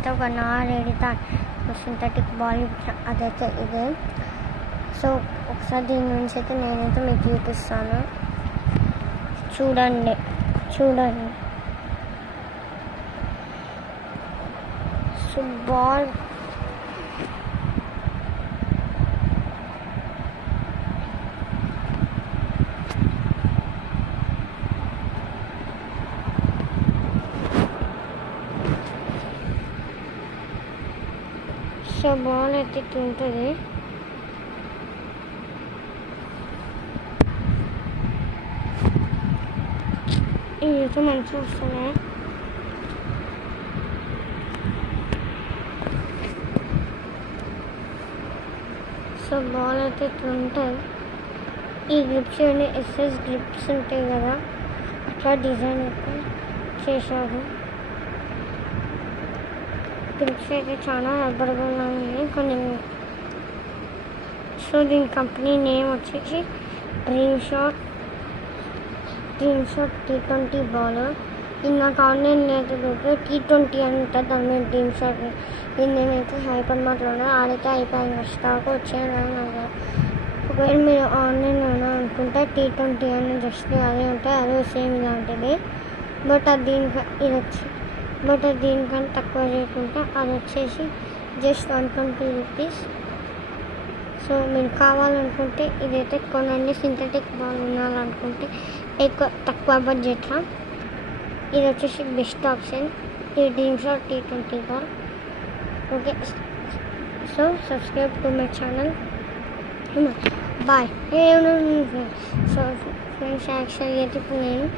నేనైతే ఒక నారేడితో synthetic ball అదైతే ఇదే. సో ఒకసారి దీని గురించి అయితే నేనైతే మీకు చూపిస్తాను. చూడండి. సో బాల్ అయితే ఇట్లా ఉంటుంది. ఇదైతే మంచిగా వస్తున్నాయి. సో బాల్ అయితే ఇట్లా ఉంటుంది. ఈ గ్రిప్స్ చూడండి, ఎస్ఎస్ గ్రిప్స్ ఉంటాయి కదా, అట్లా డిజైన్ అయితే చేశారు. గ్రిప్స్ అయితే చాలా రబ్బర్గా ఉన్నాయి కొన్ని. సో దీని కంపెనీ నేమ్ వచ్చేసి డ్రీమ్ షాట్ T20 బాల్. ఇది నాకు ఆన్లైన్లో అయితే T20 అని ఉంటుంది, దాని మీద డ్రీమ్ షాట్. ఇది నేనైతే హైపర్ మార్ట్లోనే ఆడితే అయిపోయింది, స్టాక్ వచ్చాను. ఒకవేళ మీరు ఆన్లైన్లో అనుకుంటే T20 అని జస్ట్ అదే ఉంటాయి, అదే సేమ్ ఇలాంటిది. బట్ అది దీనికంటే తక్కువ చేయకుండా అది వచ్చేసి జస్ట్ 120 రూపీస్. సో మీరు కావాలనుకుంటే ఇదైతే కొనండి. సింథటిక్ బాల్ ఉండాలనుకుంటే తక్కువ బడ్జెట్లో ఇది వచ్చేసి బెస్ట్ ఆప్షన్, ఈ dream shot T20 ball. Okay, so subscribe to my channel. Bye. So friends, యాక్చువల్గా అయితే ఇప్పుడు నేను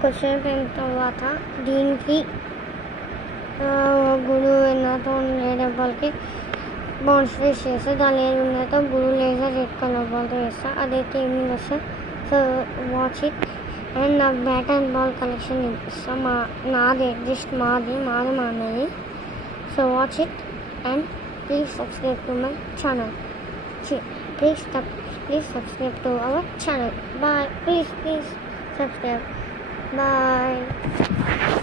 క్వశ్చన్ అయిన తర్వాత దీనికి గుడు ఎన్నతో డబ్బాలకి బౌన్స్ రేస్ చేస్తా. దాని ఏది ఉన్నదో గుడు లేజర్ రెడ్ కలర్ బాల్తో వేస్తా. అదైతే ఈవినింగ్ వస్తుంది. So watch it. అండ్ నా బ్యాట్ అండ్ బాల్ కలెక్షన్ చూపిస్తాను. నాది జస్ట్ మాది మా అన్నది. So watch it and please subscribe to my channel. Please subscribe to our channel. Bye. Please subscribe. Bye.